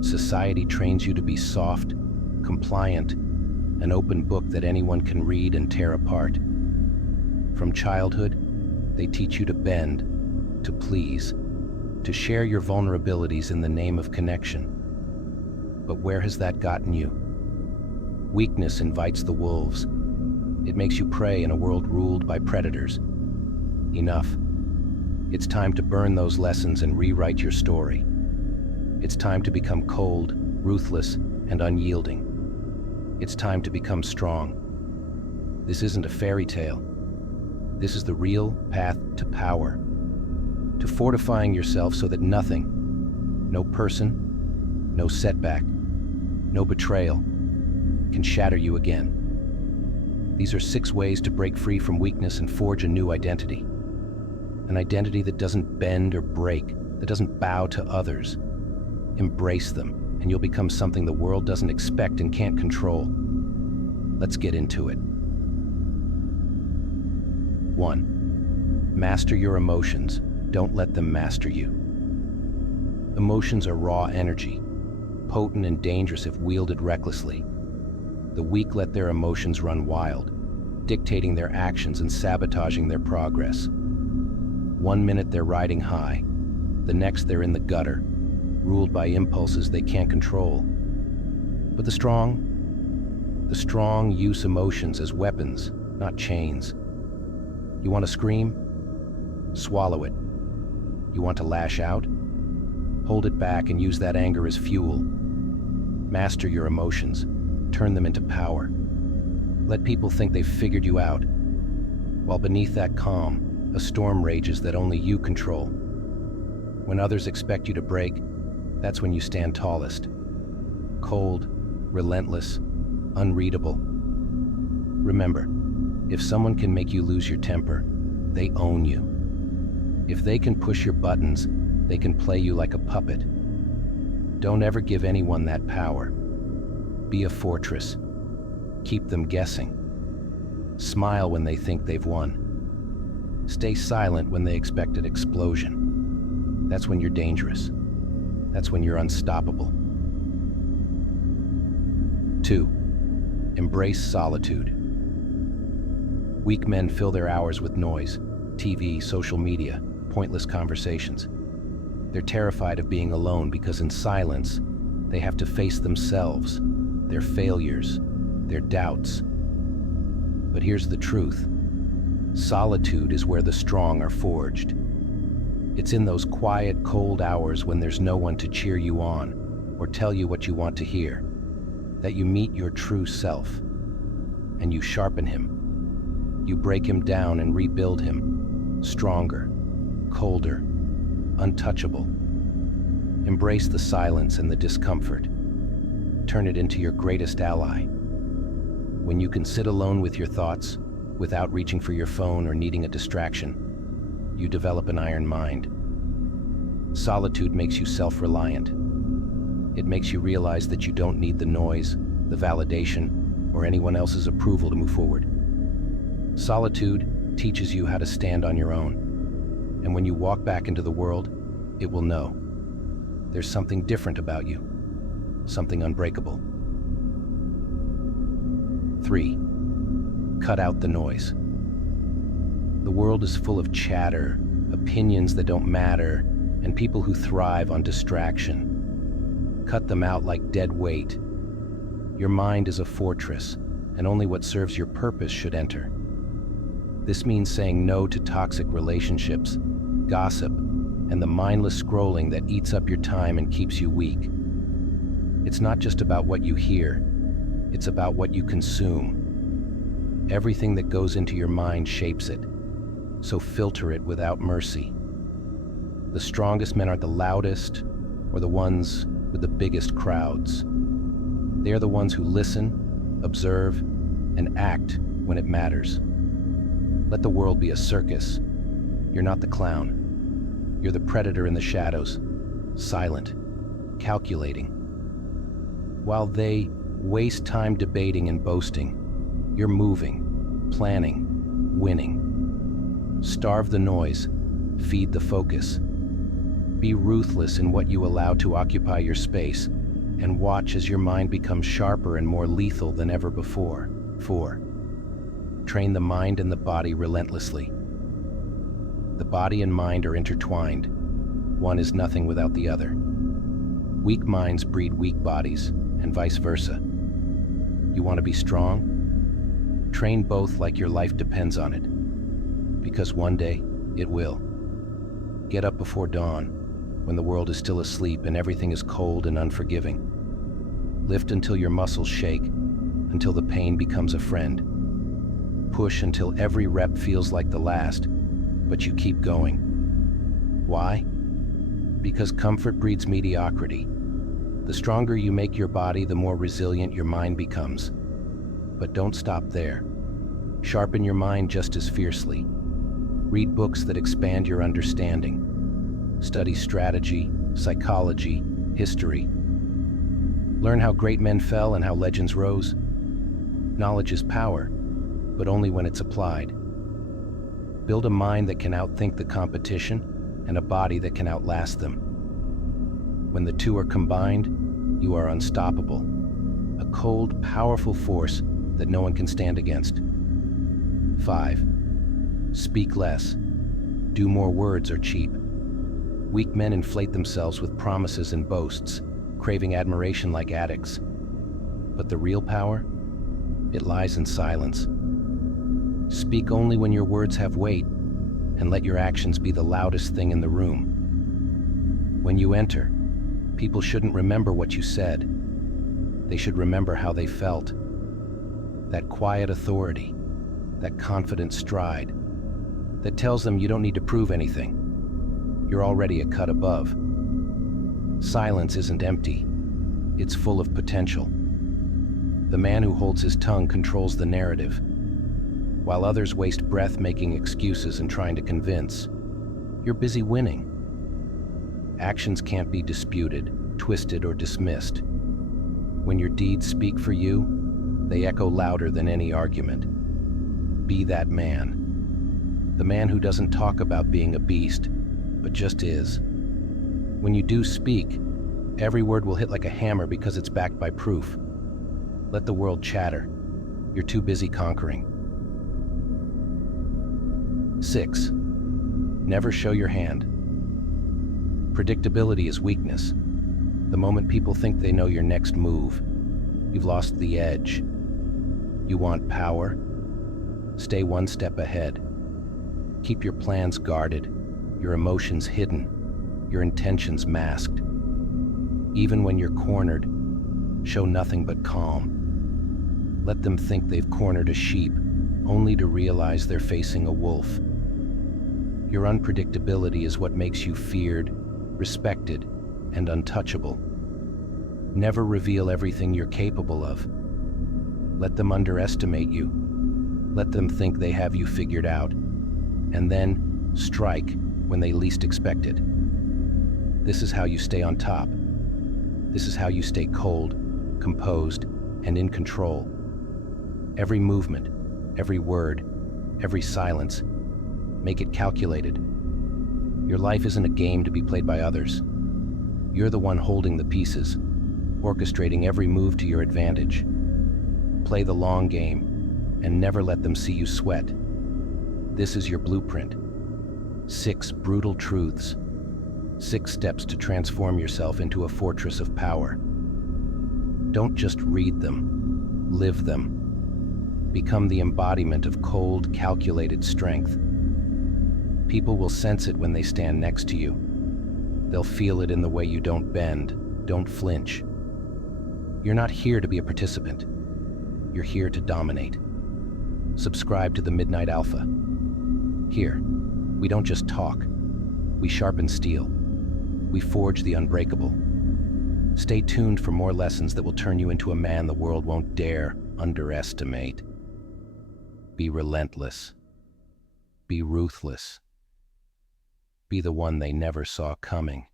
Society trains you to be soft, compliant, an open book that anyone can read and tear apart. From childhood, they teach you to bend, to please, to share your vulnerabilities in the name of connection. But where has that gotten you? Weakness invites the wolves. It makes you prey in a world ruled by predators. Enough. It's time to burn those lessons and rewrite your story. It's time to become cold, ruthless, and unyielding. It's time to become strong. This isn't a fairy tale. This is the real path to power, to fortifying yourself so that nothing, no person, no setback, no betrayal, can shatter you again. These are 6 ways to break free from weakness and forge a new identity. An identity that doesn't bend or break, that doesn't bow to others. Embrace them, and you'll become something the world doesn't expect and can't control. Let's get into it. 1. Master your emotions. Don't let them master you. Emotions are raw energy, potent and dangerous if wielded recklessly. The weak let their emotions run wild, dictating their actions and sabotaging their progress. One minute they're riding high, the next they're in the gutter, ruled by impulses they can't control. But the strong use emotions as weapons, not chains. You want to scream? Swallow it. You want to lash out? Hold it back and use that anger as fuel. Master your emotions. Turn them into power. Let people think they've figured you out, while beneath that calm, a storm rages that only you control. When others expect you to break, that's when you stand tallest. Cold, relentless, unreadable. Remember, if someone can make you lose your temper, they own you. If they can push your buttons, they can play you like a puppet. Don't ever give anyone that power. Be a fortress. Keep them guessing. Smile when they think they've won. Stay silent when they expect an explosion. That's when you're dangerous. That's when you're unstoppable. 2. Embrace solitude. Weak men fill their hours with noise, TV, social media, pointless conversations. They're terrified of being alone because in silence, they have to face themselves, their failures, their doubts. But here's the truth. Solitude is where the strong are forged. It's in those quiet, cold hours when there's no one to cheer you on or tell you what you want to hear, that you meet your true self, and you sharpen him. You break him down and rebuild him, stronger, colder, untouchable. Embrace the silence and the discomfort. Turn it into your greatest ally. When you can sit alone with your thoughts, without reaching for your phone or needing a distraction, you develop an iron mind. Solitude makes you self-reliant. It makes you realize that you don't need the noise, the validation, or anyone else's approval to move forward. Solitude teaches you how to stand on your own. And when you walk back into the world, it will know. There's something different about you. Something unbreakable. 3. Cut out the noise. The world is full of chatter, opinions that don't matter, and people who thrive on distraction. Cut them out like dead weight. Your mind is a fortress, and only what serves your purpose should enter. This means saying no to toxic relationships, gossip, and the mindless scrolling that eats up your time and keeps you weak. It's not just about what you hear, it's about what you consume. Everything that goes into your mind shapes it, so filter it without mercy. The strongest men aren't the loudest or the ones with the biggest crowds. They are the ones who listen, observe, and act when it matters. Let the world be a circus. You're not the clown. You're the predator in the shadows, silent, calculating. While they waste time debating and boasting, you're moving, planning, winning. Starve the noise, feed the focus. Be ruthless in what you allow to occupy your space, and watch as your mind becomes sharper and more lethal than ever before. 4. Train the mind and the body relentlessly. The body and mind are intertwined. One is nothing without the other. Weak minds breed weak bodies, and vice versa. You want to be strong? Train both like your life depends on it. Because one day, it will. Get up before dawn, when the world is still asleep and everything is cold and unforgiving. Lift until your muscles shake, until the pain becomes a friend. Push until every rep feels like the last, but you keep going. Why? Because comfort breeds mediocrity. The stronger you make your body, the more resilient your mind becomes. But don't stop there. Sharpen your mind just as fiercely. Read books that expand your understanding. Study strategy, psychology, history. Learn how great men fell and how legends rose. Knowledge is power, but only when it's applied. Build a mind that can outthink the competition and a body that can outlast them. When the two are combined, you are unstoppable. A cold, powerful force that no one can stand against. 5. Speak less. Do more words are cheap. Weak men inflate themselves with promises and boasts, craving admiration like addicts. But the real power? It lies in silence. Speak only when your words have weight, and let your actions be the loudest thing in the room. When you enter, people shouldn't remember what you said. They should remember how they felt. That quiet authority, that confident stride, that tells them you don't need to prove anything. You're already a cut above. Silence isn't empty. It's full of potential. The man who holds his tongue controls the narrative, while others waste breath making excuses and trying to convince. You're busy winning. Actions can't be disputed, twisted, or dismissed. When your deeds speak for you, they echo louder than any argument. Be that man. The man who doesn't talk about being a beast, but just is. When you do speak, every word will hit like a hammer because it's backed by proof. Let the world chatter. You're too busy conquering. 6. Never show your hand. Predictability is weakness. The moment people think they know your next move, you've lost the edge. You want power? Stay one step ahead. Keep your plans guarded, your emotions hidden, your intentions masked. Even when you're cornered, show nothing but calm. Let them think they've cornered a sheep, only to realize they're facing a wolf. Your unpredictability is what makes you feared, respected, and untouchable. Never reveal everything you're capable of. Let them underestimate you. Let them think they have you figured out. And then strike when they least expect it. This is how you stay on top. This is how you stay cold, composed, and in control. Every movement, every word, every silence, make it calculated. Your life isn't a game to be played by others. You're the one holding the pieces, orchestrating every move to your advantage. Play the long game, and never let them see you sweat. This is your blueprint. 6 brutal truths. 6 steps to transform yourself into a fortress of power. Don't just read them, live them. Become the embodiment of cold, calculated strength. People will sense it when they stand next to you. They'll feel it in the way you don't bend, don't flinch. You're not here to be a participant. You're here to dominate. Subscribe to the Midnight Alpha. Here, we don't just talk. We sharpen steel. We forge the unbreakable. Stay tuned for more lessons that will turn you into a man the world won't dare underestimate. Be relentless. Be ruthless. Be the one they never saw coming.